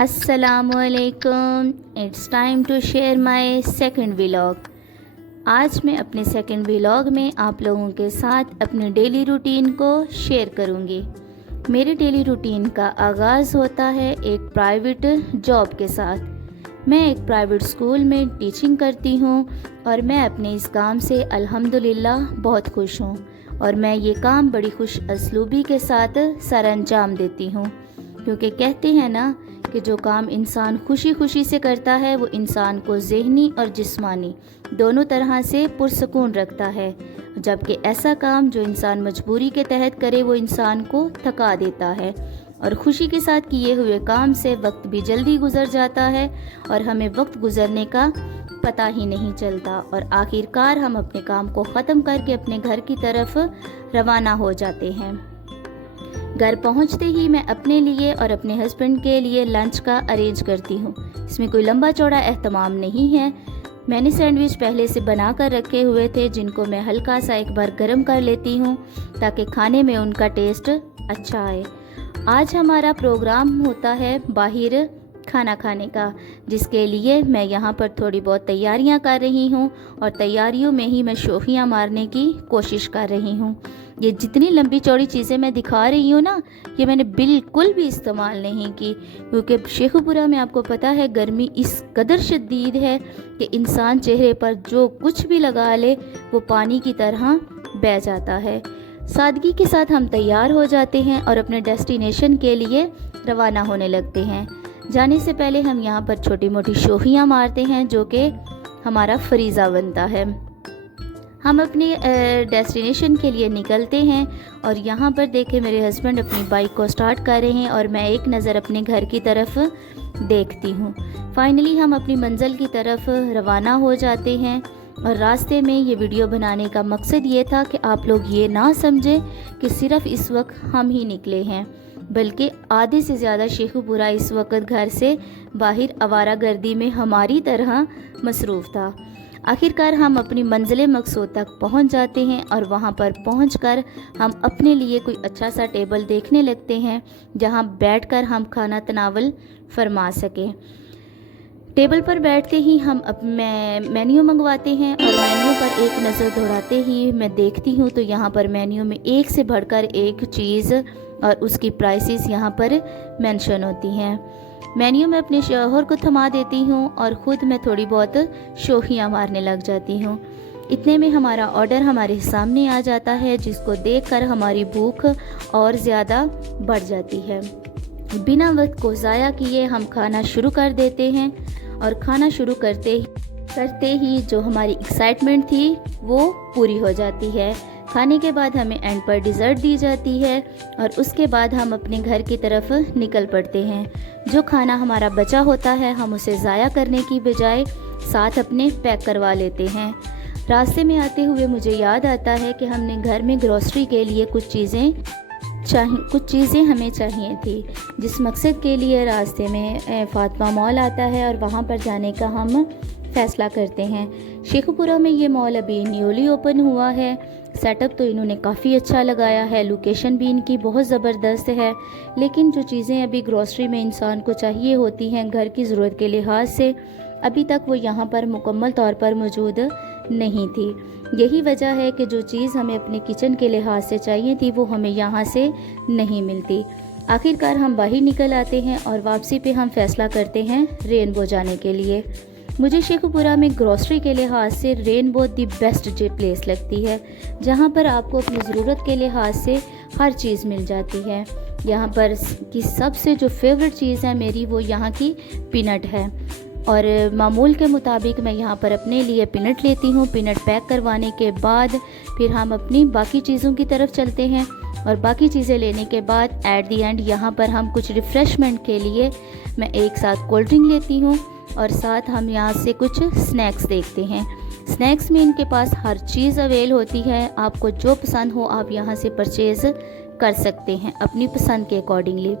السلام علیکم. It's time to share my second vlog. آج میں اپنے سیکنڈ ولاگ میں آپ لوگوں کے ساتھ اپنی ڈیلی روٹین کو شیئر کروں گی. میرے ڈیلی روٹین کا آغاز ہوتا ہے ایک پرائیویٹ جاب کے ساتھ. میں ایک پرائیویٹ اسکول میں ٹیچنگ کرتی ہوں اور میں اپنے اس کام سے الحمدللہ بہت خوش ہوں اور میں یہ کام بڑی خوش اسلوبی کے ساتھ سر انجام دیتی ہوں، کیونکہ کہتے ہیں نا کہ جو کام انسان خوشی خوشی سے کرتا ہے وہ انسان کو ذہنی اور جسمانی دونوں طرح سے پرسکون رکھتا ہے، جبکہ ایسا کام جو انسان مجبوری کے تحت کرے وہ انسان کو تھکا دیتا ہے. اور خوشی کے ساتھ کیے ہوئے کام سے وقت بھی جلدی گزر جاتا ہے اور ہمیں وقت گزرنے کا پتہ ہی نہیں چلتا، اور آخر کار ہم اپنے کام کو ختم کر کے اپنے گھر کی طرف روانہ ہو جاتے ہیں. گھر پہنچتے ہی میں اپنے لیے اور اپنے ہسبینڈ کے لیے لنچ کا ارینج کرتی ہوں. اس میں کوئی لمبا چوڑا اہتمام نہیں ہے. میں نے سینڈوچ پہلے سے بنا کر رکھے ہوئے تھے جن کو میں ہلکا سا ایک بار گرم کر لیتی ہوں تاکہ کھانے میں ان کا ٹیسٹ اچھا آئے. آج ہمارا پروگرام ہوتا ہے باہر کھانا کھانے کا، جس کے لیے میں یہاں پر تھوڑی بہت تیاریاں کر رہی ہوں اور تیاریوں میں ہی میں شوخیاں مارنے کی کوشش کر رہی ہوں. یہ جتنی لمبی چوڑی چیزیں میں دکھا رہی ہوں نا، یہ میں نے بالکل بھی استعمال نہیں کی، کیونکہ شیخو پورہ میں آپ کو پتہ ہے گرمی اس قدر شدید ہے کہ انسان چہرے پر جو کچھ بھی لگا لے وہ پانی کی طرح بہہ جاتا ہے. سادگی کے ساتھ ہم تیار ہو جاتے ہیں اور اپنے ڈیسٹینیشن کے لیے روانہ ہونے لگتے ہیں. جانے سے پہلے ہم یہاں پر چھوٹی موٹی شوخیاں مارتے ہیں جو کہ ہمارا فریضہ بنتا ہے. ہم اپنے ڈیسٹینیشن کے لیے نکلتے ہیں اور یہاں پر دیکھیں میرے ہسبینڈ اپنی بائک کو سٹارٹ کر رہے ہیں اور میں ایک نظر اپنے گھر کی طرف دیکھتی ہوں. فائنلی ہم اپنی منزل کی طرف روانہ ہو جاتے ہیں اور راستے میں یہ ویڈیو بنانے کا مقصد یہ تھا کہ آپ لوگ یہ نہ سمجھیں کہ صرف اس وقت ہم ہی نکلے ہیں، بلکہ آدھے سے زیادہ شیخو پورہ اس وقت گھر سے باہر آوارہ گردی میں ہماری طرح مصروف تھا. آخر کار ہم اپنی منزل مقصود تک پہنچ جاتے ہیں اور وہاں پر پہنچ کر ہم اپنے لیے کوئی اچھا سا ٹیبل دیکھنے لگتے ہیں جہاں بیٹھ کر ہم کھانا تناول فرما سکیں. ٹیبل پر بیٹھتے ہی ہم مینیو منگواتے ہیں اور مینیو پر ایک نظر دوڑاتے ہی میں دیکھتی ہوں تو یہاں پر مینیو میں ایک سے بڑھ کر ایک چیز اور اس کی پرائسز یہاں پر مینشن ہوتی ہیں. مینیو میں اپنے شوہر کو تھما دیتی ہوں اور خود میں تھوڑی بہت شوخیاں مارنے لگ جاتی ہوں. اتنے میں ہمارا آرڈر ہمارے سامنے آ جاتا ہے جس کو دیکھ کر ہماری بھوک اور زیادہ بڑھ جاتی ہے. بنا وقت کو ضائع کیے ہم کھانا شروع کر دیتے ہیں اور کھانا شروع کرتے ہی جو ہماری ایکسائٹمنٹ تھی وہ پوری ہو جاتی ہے. کھانے کے بعد ہمیں اینڈ پر ڈیزرٹ دی جاتی ہے اور اس کے بعد ہم اپنے گھر کی طرف نکل پڑتے ہیں. جو کھانا ہمارا بچا ہوتا ہے ہم اسے ضائع کرنے کی بجائے ساتھ اپنے پیک کروا لیتے ہیں. راستے میں آتے ہوئے مجھے یاد آتا ہے کہ ہم نے گھر میں گروسری کے لیے کچھ چیزیں ہمیں چاہیے تھی، جس مقصد کے لیے راستے میں فاطمہ مال آتا ہے اور وہاں پر جانے کا ہم فیصلہ کرتے ہیں. شیخو پورہ میں یہ مال ابھی نیولی اوپن ہوا ہے. سیٹ اپ تو انہوں نے کافی اچھا لگایا ہے، لوکیشن بھی ان کی بہت زبردست ہے، لیکن جو چیزیں ابھی گروسری میں انسان کو چاہیے ہوتی ہیں گھر کی ضرورت کے لحاظ سے ابھی تک وہ یہاں پر مکمل طور پر موجود نہیں تھی. یہی وجہ ہے کہ جو چیز ہمیں اپنے کچن کے لحاظ سے چاہیے تھی وہ ہمیں یہاں سے نہیں ملتی. آخر کار ہم باہر نکل آتے ہیں اور واپسی پہ ہم فیصلہ کرتے ہیں رینبو جانے کے لیے. مجھے شیخو پورہ میں گروسری کے لحاظ سے رینبو دی بیسٹ پلیس لگتی ہے، جہاں پر آپ کو اپنی ضرورت کے لحاظ سے ہر چیز مل جاتی ہے. یہاں پر کی سب سے جو فیوریٹ چیز ہے میری وہ یہاں کی پینٹ ہے اور معمول کے مطابق میں یہاں پر اپنے لیے پینٹ لیتی ہوں. پینٹ پیک کروانے کے بعد پھر ہم اپنی باقی چیزوں کی طرف چلتے ہیں اور باقی چیزیں لینے کے بعد ایٹ دی اینڈ یہاں پر ہم کچھ ریفریشمنٹ کے لیے میں ایک ساتھ کولڈ ڈرنک لیتی ہوں اور ساتھ ہم یہاں سے کچھ سنیکس دیکھتے ہیں. سنیکس میں ان کے پاس ہر چیز اویل ہوتی ہے، آپ کو جو پسند ہو آپ یہاں سے پرچیز کر سکتے ہیں اپنی پسند کے اکارڈنگلی.